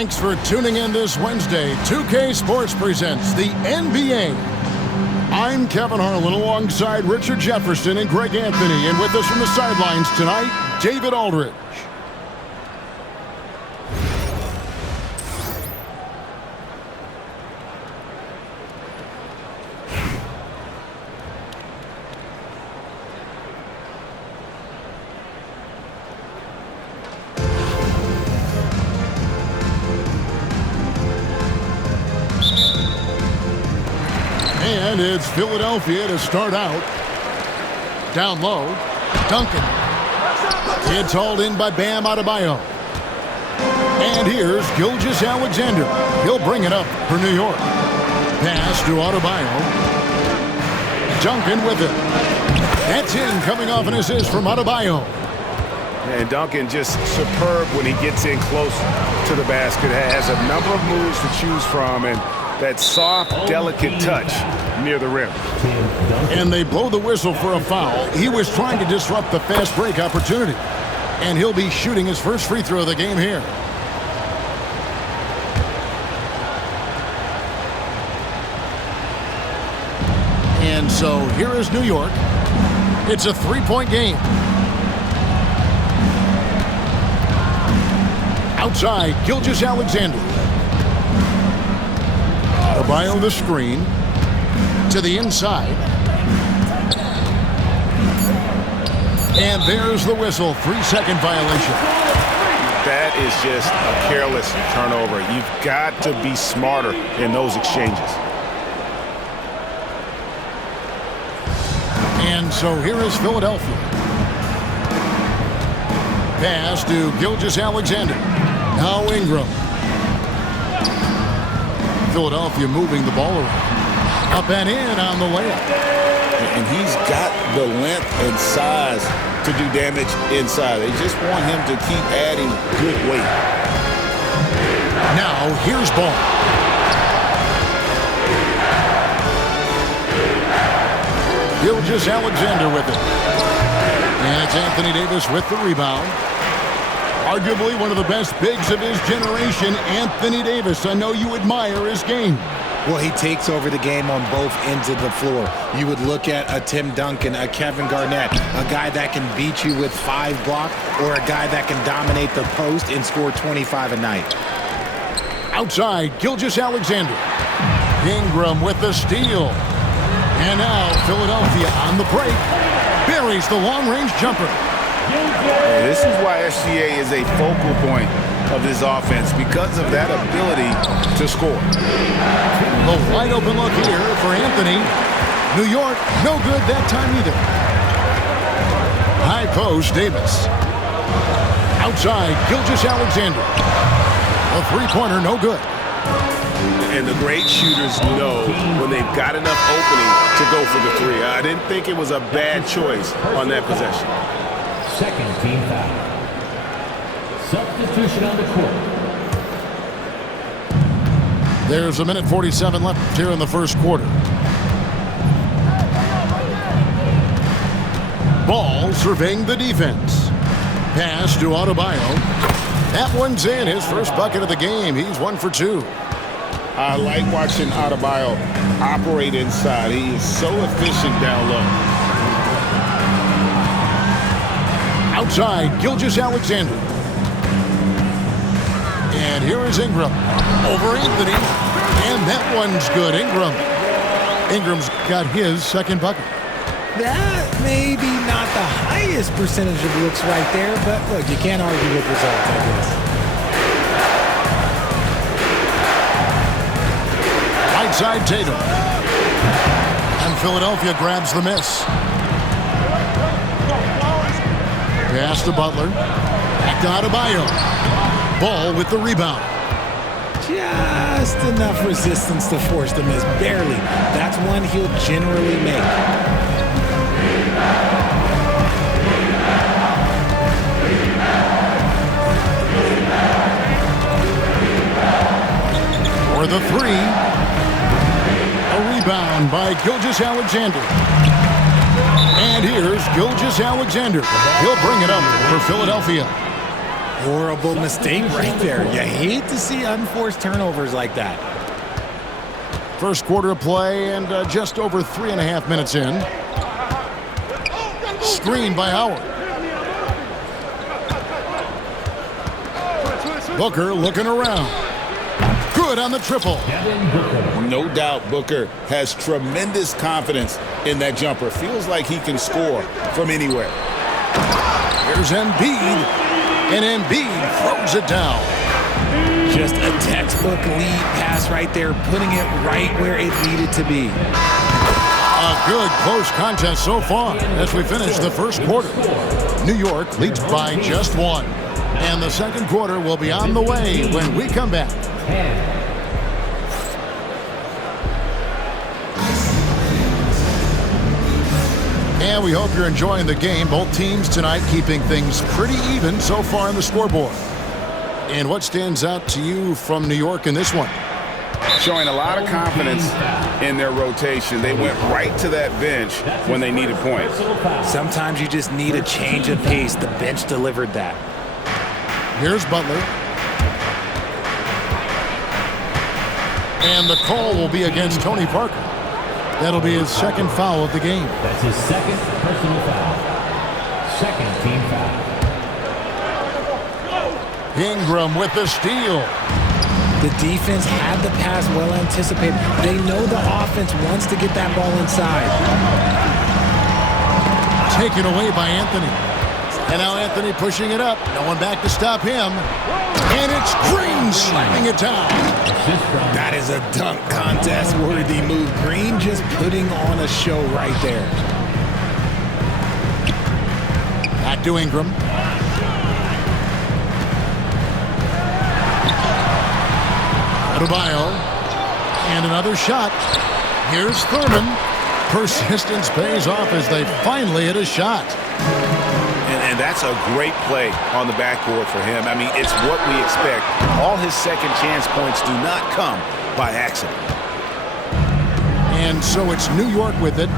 Thanks for tuning in this Wednesday. 2K Sports presents the NBA. I'm Kevin Harlan alongside Richard Jefferson and Greg Anthony. And with us from the sidelines tonight, David Aldridge. And it's Philadelphia to start out. Down low, Duncan. It's hauled in by Bam Adebayo. And here's Gilgeous-Alexander. He'll bring it up for New York. Pass to Adebayo. Duncan with it. That's in, coming off an assist from Adebayo. And Duncan just superb when he gets in close to the basket. Has a number of moves to choose from, and that soft, delicate touch near the rim. And they blow the whistle for a foul. He was trying to disrupt the fast break opportunity. And he'll be shooting his first free throw of the game here. And so here is New York. It's a three-point game. Outside, Gilgeous-Alexander. Adebayo the screen to the inside. And there's the whistle. 3-second violation. That is just a careless turnover. You've got to be smarter in those exchanges. And so here is Philadelphia. Pass to Gilgeous-Alexander. Now Ingram. Philadelphia moving the ball around. Up and in on the layup. And he's got the length and size to do damage inside. They just want him to keep adding good weight. Now here's Ball. Gilgeous-Alexander with it. And it's Anthony Davis with the rebound. Arguably one of the best bigs of his generation, Anthony Davis. I know you admire his game. Well, he takes over the game on both ends of the floor. You would look at a Tim Duncan, a Kevin Garnett, a guy that can beat you with 5 blocks, or a guy that can dominate the post and score 25 a night. Outside, Gilgeous-Alexander. Ingram with the steal. And now Philadelphia on the break. Buries the long-range jumper. This is why SGA is a focal point of this offense, because of that ability to score. A wide open look here for Anthony. New York, no good that time either. High post, Davis. Outside, Gilgeous-Alexander. A three-pointer, no good. And the great shooters know when they've got enough opening to go for the three. I didn't think it was a bad choice on that possession. Second team foul. Substitution on the court. There's a minute 47 left here in the first quarter. Ball surveying the defense. Pass to Adebayo. That one's in, his first bucket of the game. He's 1 for 2. I like watching Adebayo operate inside. He is so efficient down low. Outside, Gilgeous-Alexander. And here is Ingram over Anthony. And that one's good. Ingram's got his second bucket. That may be not the highest percentage of looks right there, but look, you can't argue with results, I guess. Right side, Tatum. And Philadelphia grabs the miss. Pass to Butler. Back to Adebayo. Ball with the rebound. Just enough resistance to force the miss. Barely. That's one he'll generally make. For the three. A rebound by Gilgeous-Alexander. And here's Gilgeous-Alexander. He'll bring it up for Philadelphia. Horrible mistake right there. You hate to see unforced turnovers like that. First quarter of play and just over 3.5 minutes in. Screen by Howard. Booker looking around. Good on the triple. No doubt Booker has tremendous confidence in that jumper. Feels like he can score from anywhere. Here's Embiid, and Embiid throws it down. Just a textbook lead pass right there, putting it right where it needed to be. A good close contest so far as we finish the first quarter. New York leads by just one. And the second quarter will be on the way when we come back. And we hope you're enjoying the game. Both teams tonight keeping things pretty even so far on the scoreboard. And what stands out to you from New York in this one? Showing a lot of confidence in their rotation. They went right to that bench when they needed points. Sometimes you just need a change of pace. The bench delivered that. Here's Butler. And the call will be against Tony Parker. That'll be his second foul of the game. That's his second personal foul. Second team foul. Ingram with the steal. The defense had the pass well anticipated. They know the offense wants to get that ball inside. Taken away by Anthony. And now Anthony pushing it up. No one back to stop him. And it's Green slamming it down. That is a dunk contest worthy move. Green just putting on a show right there. Back to Ingram. Adebayo. And another shot. Here's Thurman. Persistence pays off as they finally hit a shot. And that's a great play on the backboard for him. I mean, it's what we expect. All his second chance points do not come by accident. And so it's New York with it.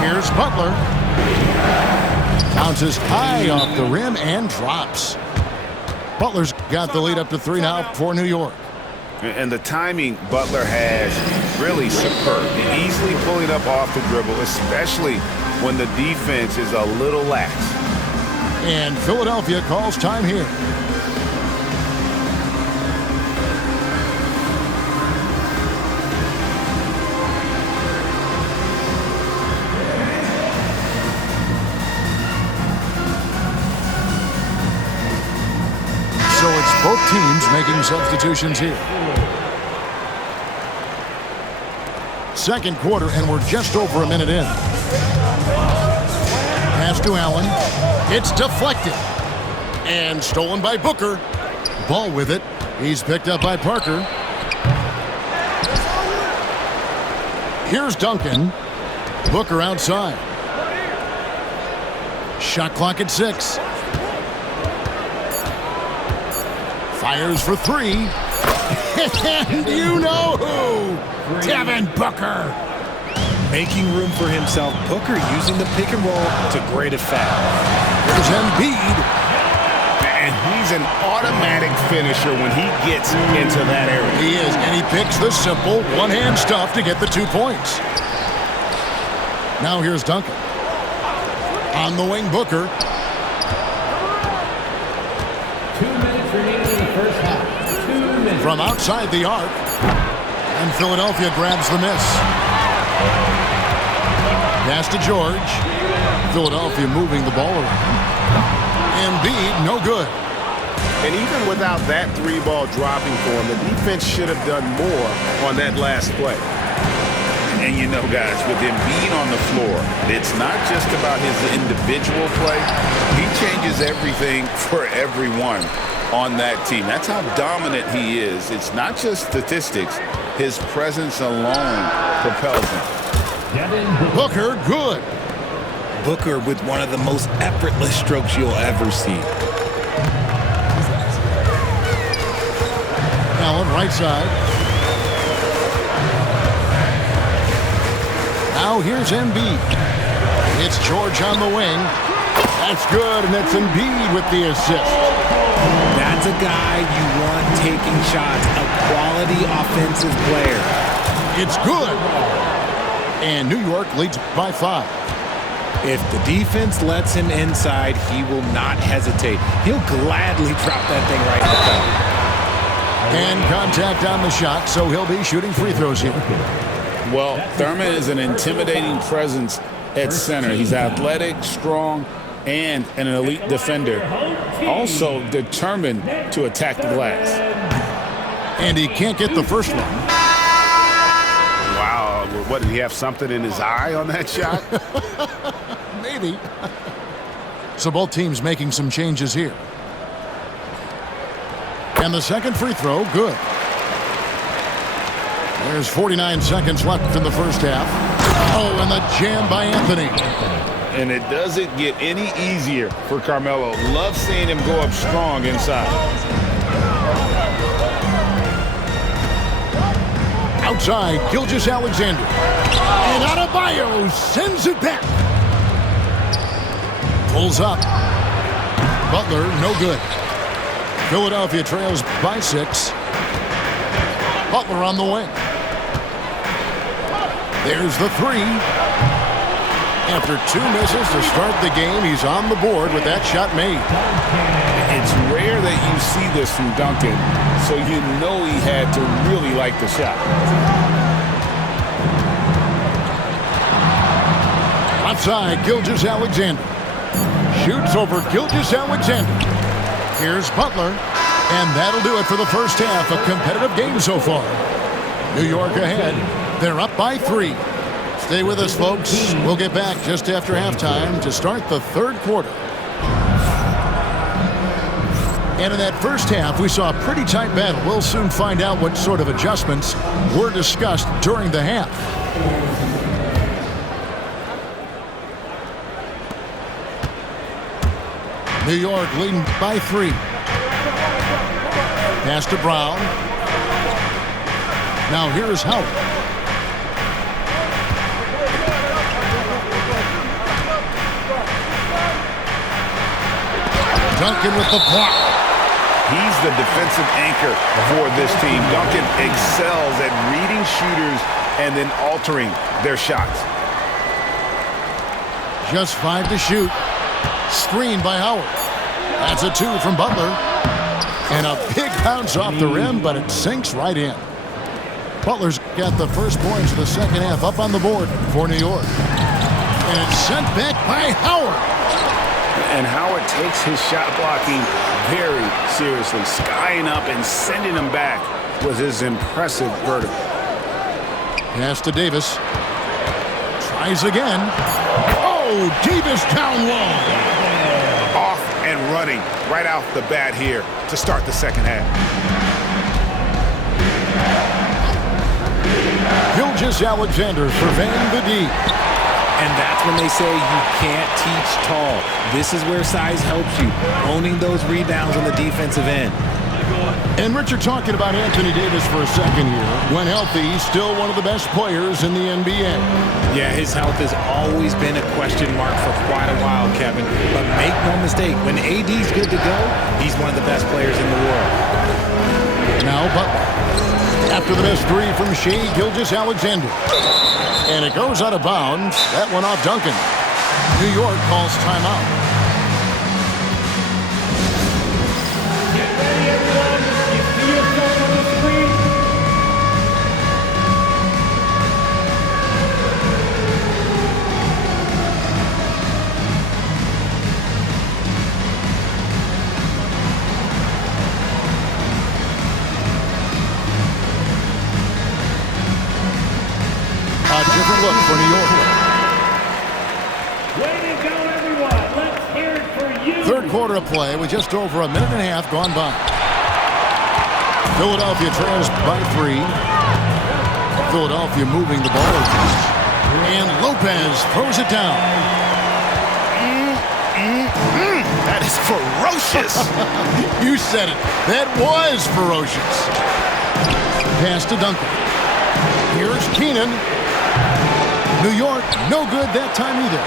Here's Butler. Bounces high off the rim and drops. Butler's got the lead up to 3 now for New York. And the timing Butler has really superb. Easily pulling up off the dribble, especially when the defense is a little lax. And Philadelphia calls time here. So it's both teams making substitutions here. Second quarter, and we're just over a minute in. Pass to Allen. It's deflected. And stolen by Booker. Ball with it. He's picked up by Parker. Here's Duncan. Booker outside. Shot clock at 6. Fires for 3. And you know who? Devin Booker. Making room for himself. Booker using the pick and roll to great effect. Here's Embiid. And he's an automatic finisher when he gets into that area. He is, and he picks the simple one-hand stuff to get the 2 points. Now here's Duncan. On the wing, Booker. 2 minutes remaining in the first half. 2 minutes. From outside the arc. And Philadelphia grabs the miss. Pass to George. Philadelphia moving the ball around. Embiid, no good. And even without that 3-ball dropping for him, the defense should have done more on that last play. And you know, guys, with Embiid on the floor, it's not just about his individual play. He changes everything for everyone on that team. That's how dominant he is. It's not just statistics. His presence alone propels him. Booker, good. Booker with one of the most effortless strokes you'll ever see. Allen, right side. Now here's Embiid. It's George on the wing. That's good, and it's Embiid with the assist. That's a guy you want taking shots, a quality offensive player. It's good. And New York leads by 5. If the defense lets him inside, he will not hesitate. He'll gladly drop that thing right in the paint. And contact on the shot, so he'll be shooting free throws here. Well, Thurman is an intimidating presence at center. He's athletic, strong, and an elite defender. Also determined to attack the glass. And he can't get the first one. Wow, what, did he have something in his eye on that shot? Maybe. So both teams making some changes here. And the second free throw, good. There's 49 seconds left in the first half. Oh, and the jam by Anthony. And it doesn't get any easier for Carmelo. Love seeing him go up strong inside. Outside, Gilgeous-Alexander. And Adebayo sends it back. Pulls up. Butler, no good. Philadelphia trails by 6. Butler on the wing. There's the 3. After 2 misses to start the game, he's on the board with that shot made. It's rare that you see this from Duncan, so you know he had to really like the shot. Outside, Gilgeous-Alexander. Shoots over Gilgeous-Alexander. Here's Butler, and that'll do it for the first half. A competitive game so far. New York ahead. They're up by 3. Stay with us, folks. We'll get back just after halftime to start the third quarter. And in that first half, we saw a pretty tight battle. We'll soon find out what sort of adjustments were discussed during the half. New York leading by 3. Pass to Brown. Now here's Howard. Duncan with the block. He's the defensive anchor for this team. Duncan excels at reading shooters and then altering their shots. Just 5 to shoot. Screen by Howard. That's a 2 from Butler. And a big bounce off the rim, but it sinks right in. Butler's got the first points of the second half up on the board for New York. And it's sent back by Howard. And Howard takes his shot blocking very seriously, skying up and sending him back with his impressive vertical. Pass to Davis. Tries again. Oh, Davis down low. Off and running right out the bat here to start the second half. Gilgeous-Alexander surveying the D. And that's when they say you can't teach tall. This is where size helps you, owning those rebounds on the defensive end. And Richard, talking about Anthony Davis for a second here. When healthy, he's still one of the best players in the NBA. Yeah, his health has always been a question mark for quite a while, Kevin. But make no mistake, when AD's good to go, he's one of the best players in the world. Now Butler. After the missed 3 from Shea Gilgeous-Alexander. And it goes out of bounds. That one off Duncan. New York calls timeout. Get ready, everyone. You see yourself on the screen? A different look for New York. Way to go, everyone. Let's hear it for you. Third quarter of play with just over a minute and a half gone by. Philadelphia trails by 3. Philadelphia moving the ball. And Lopez throws it down. That is ferocious. You said it. That was ferocious. Pass to Duncan. Here's Keenan. New York, no good that time either.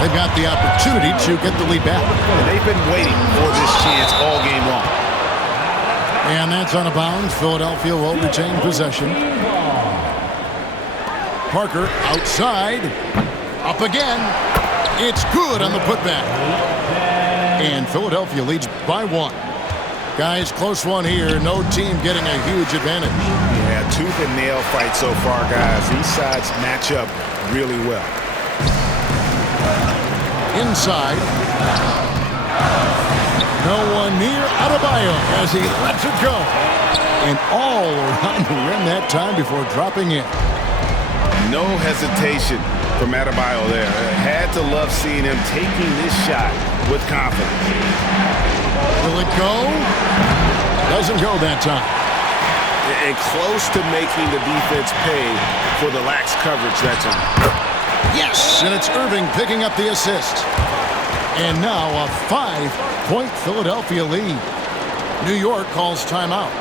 They've got the opportunity to get the lead back. And they've been waiting for this chance all game long. And that's out of bounds. Philadelphia will retain possession. Parker outside. Up again. It's good on the putback. And Philadelphia leads by 1. Guys, close one here. No team getting a huge advantage. Yeah, tooth and nail fight so far, guys. These sides match up really well. Inside. No one near Adebayo as he lets it go. And all around the rim that time before dropping in. No hesitation from Adebayo there. Had to love seeing him taking this shot with confidence. Will it go? Doesn't go that time. And close to making the defense pay for the lax coverage that time. Yes, and it's Irving picking up the assist. And now a 5-point Philadelphia lead. New York calls timeout.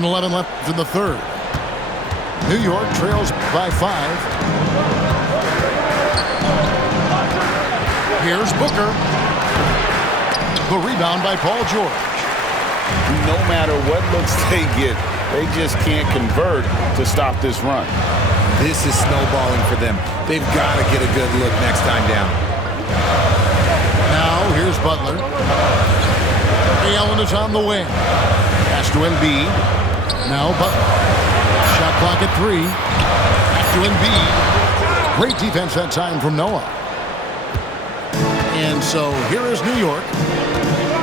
.11 left in the third. New York trails by 5. Here's Booker. The rebound by Paul George. No matter what looks they get, they just can't convert to stop this run. This is snowballing for them. They've got to get a good look next time down. Now here's Butler. Allen is on the wing. Pass to Embiid. Now Butler. Shot clock at 3. Back to Embiid. Great defense that time from Noah. And so here is New York,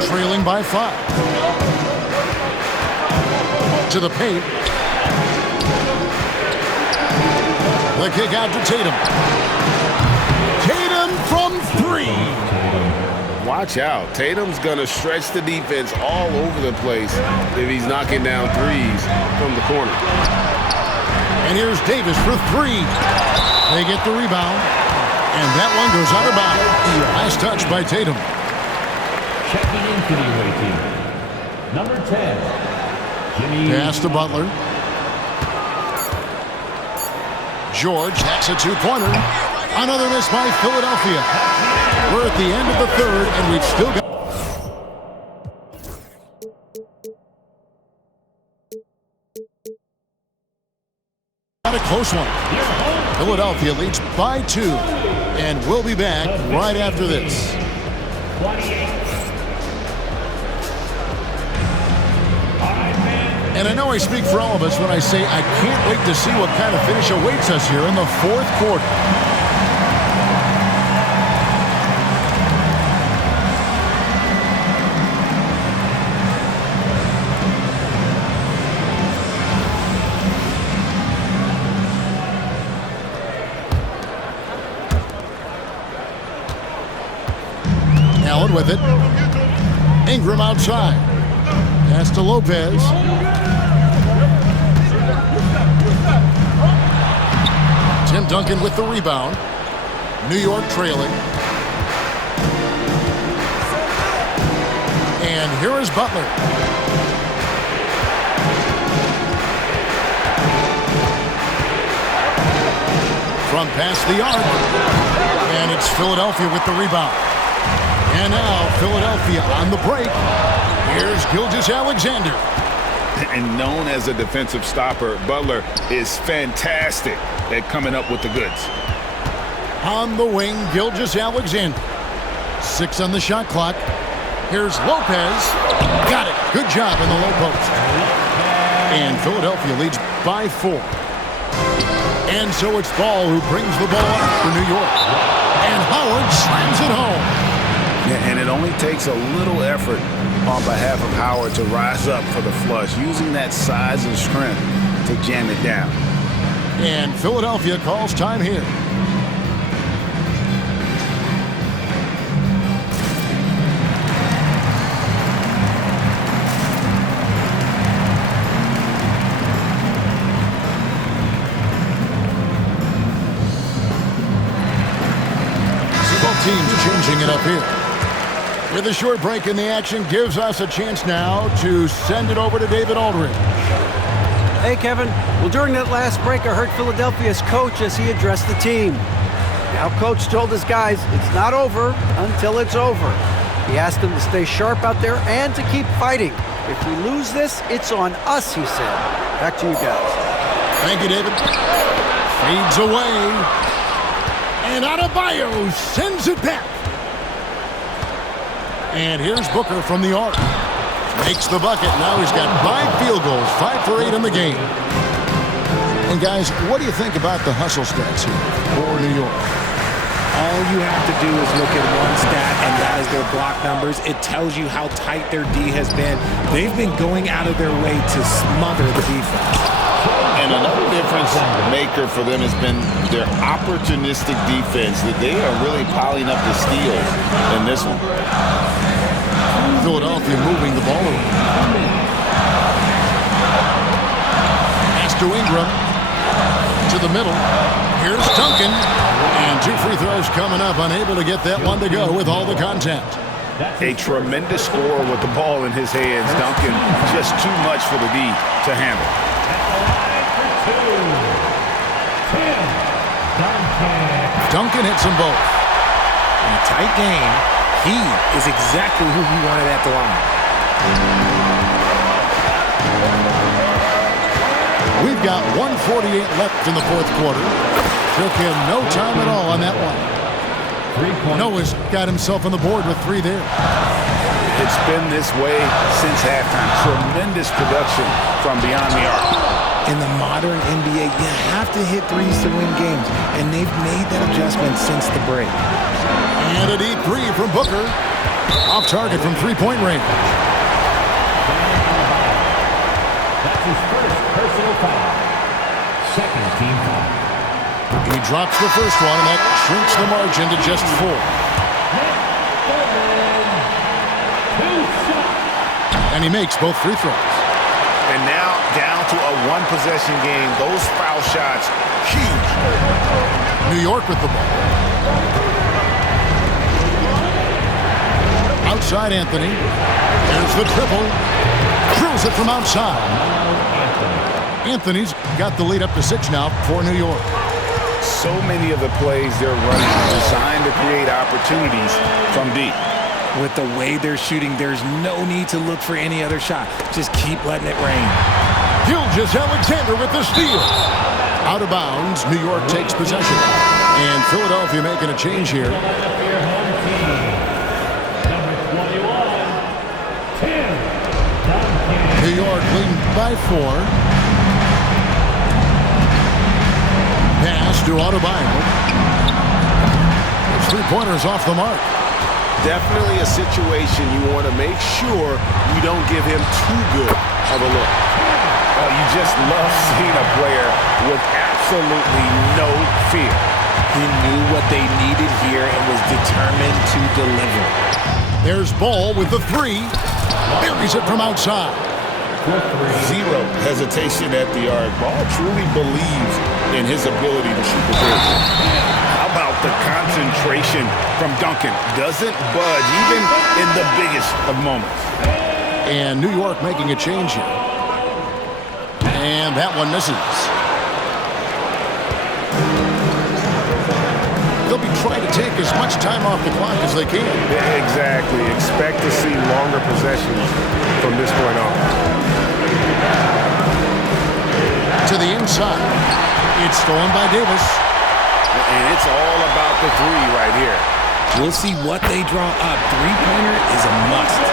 trailing by 5. To the paint. The kick out to Tatum. Tatum from 3. Watch out. Tatum's going to stretch the defense all over the place if he's knocking down threes from the corner. And here's Davis for 3. They get the rebound. And that one goes out of bounds. Last touch by Tatum. Checking into the away team. Number 10, Jimmy. Pass to Butler. George, that's a 2-pointer. Another miss by Philadelphia. We're at the end of the third, and we've still got... a close one. Philadelphia leads by 2, and we'll be back right after this. 28. And I know I speak for all of us when I say I can't wait to see what kind of finish awaits us here in the fourth quarter. Allen with it. Ingram outside. Pass to Lopez. Tim Duncan with the rebound. New York trailing. And here is Butler. From past the arc. And it's Philadelphia with the rebound. And now Philadelphia on the break. Here's Gilgeous-Alexander. And known as a defensive stopper, Butler is fantastic at coming up with the goods. On the wing, Gilgeous-Alexander. 6 on the shot clock. Here's Lopez. Got it. Good job in the low post. And Philadelphia leads by 4. And so it's Ball who brings the ball up for New York. And Howard slams it home. Yeah, and it only only takes a little effort on behalf of Howard to rise up for the flush, using that size and strength to jam it down. And Philadelphia calls time here. Teams changing it up here. With a short break in the action, gives us a chance now to send it over to David Aldridge. Hey, Kevin. Well, during that last break, I heard Philadelphia's coach as he addressed the team. Now, Coach told his guys it's not over until it's over. He asked them to stay sharp out there and to keep fighting. If we lose this, it's on us, he said. Back to you guys. Thank you, David. Fades away. And Adebayo sends it back. And here's Booker from the arc. Makes the bucket. Now he's got 5 field goals, 5 for 8 in the game. And guys, what do you think about the hustle stats here for New York? All you have to do is look at one stat, and that is their block numbers. It tells you how tight their D has been. They've been going out of their way to smother the defense. And another difference maker for them has been their opportunistic defense, that they are really piling up the steals in this one. Philadelphia moving the ball around. Pass to Ingram. To the middle. Here's Duncan. And 2 free throws coming up. Unable to get that one to go with all the contact. A tremendous score with the ball in his hands. Duncan, just too much for the D to handle. Duncan hits them both. In a tight game, he is exactly who he wanted at the line. We've got 1:48 left in the fourth quarter. Took him no time at all on that one. Noah's got himself on the board with 3 there. It's been this way since halftime. Tremendous production from beyond the arc. In the modern NBA, you have to hit threes to win games, and they've made that adjustment since the break. And a deep 3 from Booker. Off target from 3-point range. That's his first personal foul. Second team foul. He drops the first one, and that shrinks the margin to just 4. And he makes both free throws. And now down to a 1-possession game. Those foul shots, huge. New York with the ball. Outside Anthony. There's the triple. Drills it from outside. Anthony's got the lead up to 6 now for New York. So many of the plays they're running are designed to create opportunities from deep. With the way they're shooting, there's no need to look for any other shot. Just keep letting it rain. Gilgeous-Alexander with the steal. Out of bounds, New York takes possession. And Philadelphia making a change here. New York leading by 4. Pass to Adebayo. 3-pointers off the mark. Definitely a situation you want to make sure you don't give him too good of a look. You just love seeing a player with absolutely no fear. He knew what they needed here and was determined to deliver. There's Ball with the 3. Buries it from outside. Zero hesitation at the arc. Ball truly believes in his ability to shoot the three. How about the concentration from Duncan? Doesn't budge even in the biggest of moments. And New York making a change here. And that one misses. They'll be trying to take as much time off the clock as they can. Yeah, exactly. Expect to see longer possessions from this point on. To the inside. It's stolen by Davis. And it's all about the 3 right here. We'll see what they draw up. 3-pointer is a must.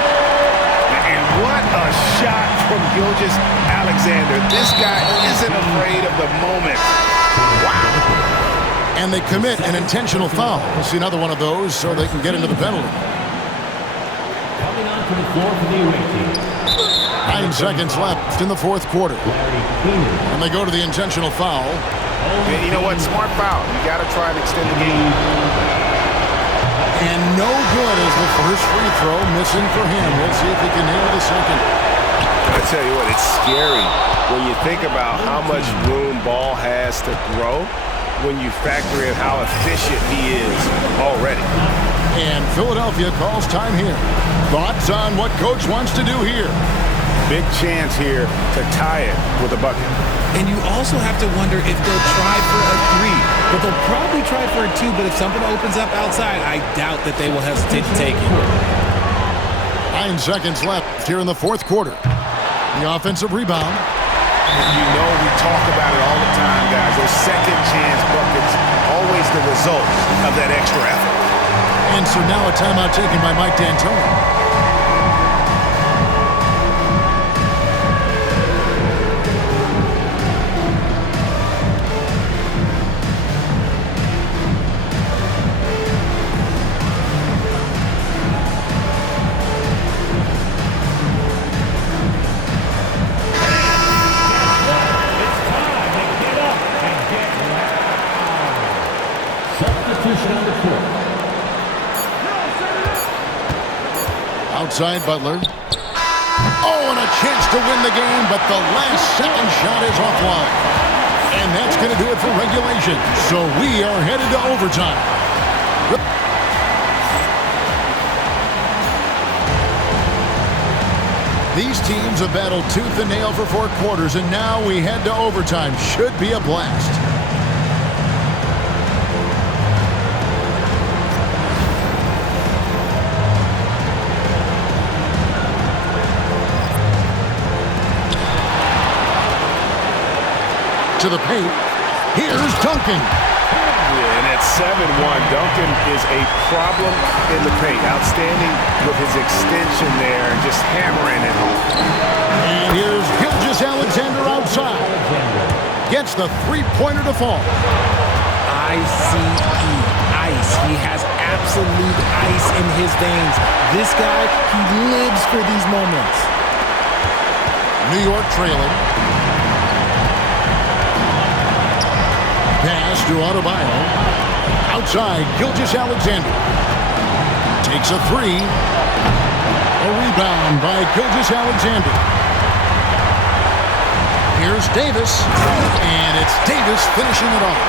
And what a shot from Gilgeous-Alexander. This guy isn't afraid of the moment. Wow. And they commit an intentional foul. We'll see another one of those so they can get into the penalty. Coming onto the floor for the away team. 9 seconds left in the fourth quarter. And they go to the intentional foul. Yeah, you know what? Smart foul. You got to try and extend the game. And no good as the first free throw missing for him. We'll see if he can nail the second. I tell you what, it's scary when you think about how much room ball has to grow when you factor in how efficient he is already. And Philadelphia calls time here. Thoughts on what coach wants to do here? Big chance here to tie it with a bucket. And you also have to wonder if they'll try for a 3. But they'll probably try for a 2. But if something opens up outside, I doubt that they will hesitate to take it. 9 seconds left here in the fourth quarter. The offensive rebound. You know we talk about it all the time, guys. Those second chance buckets, always the result of that extra effort. And so now a timeout taken by Mike D'Antoni. Outside Butler. Oh, and a chance to win the game, but the last second shot is offline. And that's going to do it for regulation. So we are headed to overtime. These teams have battled tooth and nail for 4 quarters, and now we head to overtime. Should be a blast. To the paint. Here's Duncan. Yeah, and at 7-1, Duncan is a problem in the paint. Outstanding with his extension there and just hammering it home. And here's Gilgeous-Alexander outside. Gets the three-pointer to fall. I-C-E. Ice. He has absolute ice in his veins. This guy, he lives for these moments. New York trailing. Pass to Adebayo. Outside, Gilgeous-Alexander. Takes a 3. A rebound by Gilgeous-Alexander. Here's Davis. And it's Davis finishing it off.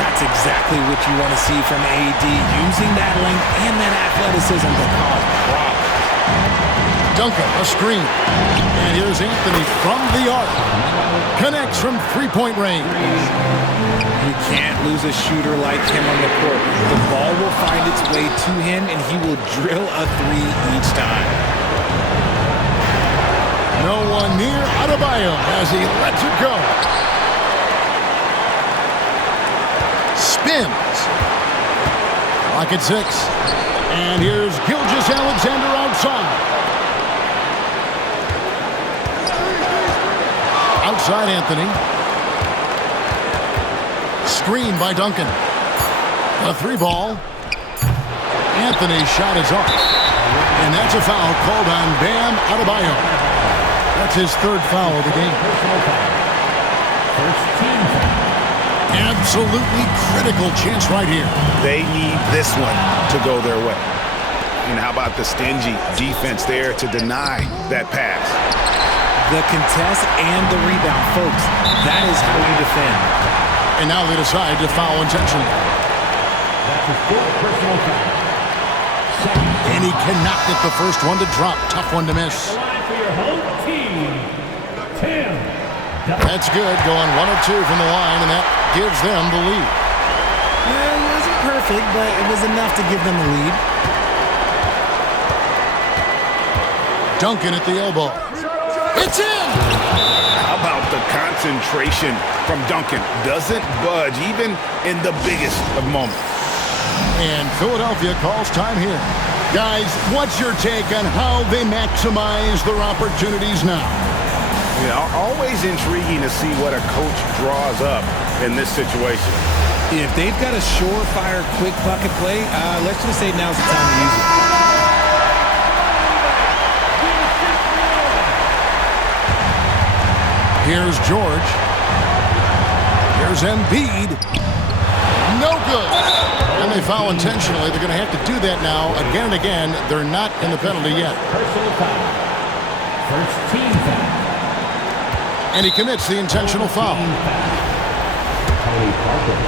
That's exactly what you want to see from AD. Using that length and that athleticism to cause problems. Duncan, a screen. And here's Anthony from the arc. Connects from three-point range. You can't lose a shooter like him on the court. The ball will find its way to him, and he will drill a 3 each time. No one near Adebayo as he lets it go. Spins. Clock at 6. And here's Gilgeous-Alexander outside. Outside Anthony. Screen by Duncan. A 3-ball. Anthony's shot is off. And that's a foul called on Bam Adebayo. That's his 3rd foul of the game. Absolutely critical chance right here. They need this one to go their way. And how about the stingy defense there to deny that pass? The contest and the rebound, folks. That is how you defend. And now they decide to foul intentionally. That's a full personal foul. And he cannot get the first one to drop. Tough one to miss. The line for your home team, Tim. That's good. Going 1 of 2 from the line, and that gives them the lead. Well, it wasn't perfect, but it was enough to give them the lead. Duncan at the elbow. It's in! How about the concentration from Duncan? Doesn't budge even in the biggest of moments. And Philadelphia calls time here. Guys, what's your take on how they maximize their opportunities now? You know, always intriguing to see what a coach draws up in this situation. If they've got a surefire, quick bucket play, let's just say now's the time to use it. Here's George. Here's Embiid. No good. And they foul intentionally. They're going to have to do that now again and again. They're not in the penalty yet. Personal foul. First team foul. And he commits the intentional foul. Tony Parker.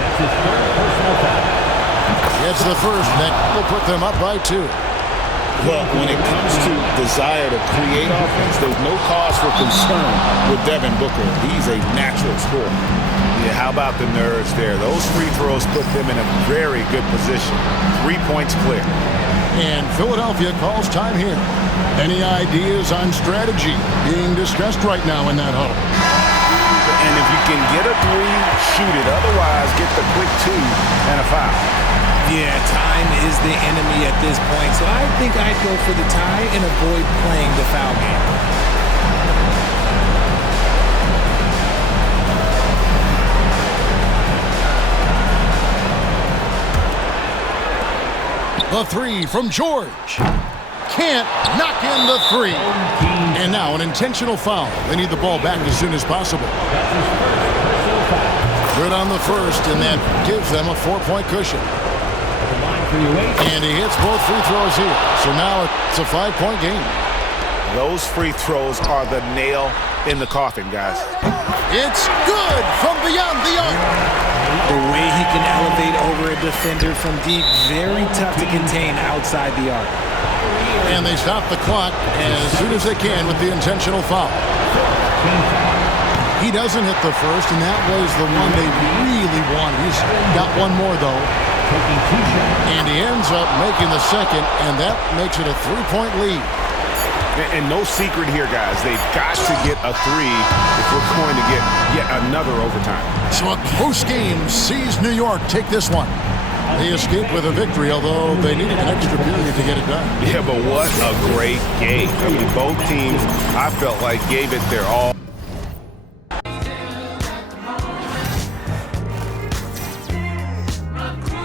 That's his third personal foul. It's the first, and that will put them up by 2. Well, when it comes to desire to create offense, there's no cause for concern with Devin Booker. He's a natural scorer. Yeah, how about the nerves there? Those free throws put them in a very good position. 3 points clear. And Philadelphia calls time here. Any ideas on strategy being discussed right now in that huddle? And if you can get a 3, shoot it. Otherwise, get the quick 2 and a foul. Yeah, time is the enemy at this point, so I think I'd go for the tie and avoid playing the foul game. The 3 from George. Can't knock in the 3. And now an intentional foul. They need the ball back as soon as possible. Good on the first, and that gives them a 4-point cushion. And he hits both free throws here. So now it's a 5-point game. Those free throws are the nail in the coffin, guys. It's good from beyond the arc. The way he can elevate over a defender from deep, very tough to contain outside the arc. And they stop the clock as soon as they can with the intentional foul. He doesn't hit the first, and that was the one they really wanted. He's got one more, though. And he ends up making the second, and that makes it a 3-point lead. And no secret here, guys. They've got to get a 3 if we're going to get yet another overtime. So a close game sees New York take this one. They escaped with a victory, although they needed an extra period to get it done. Yeah, but what a great game. I mean, both teams, I felt like, gave it their all.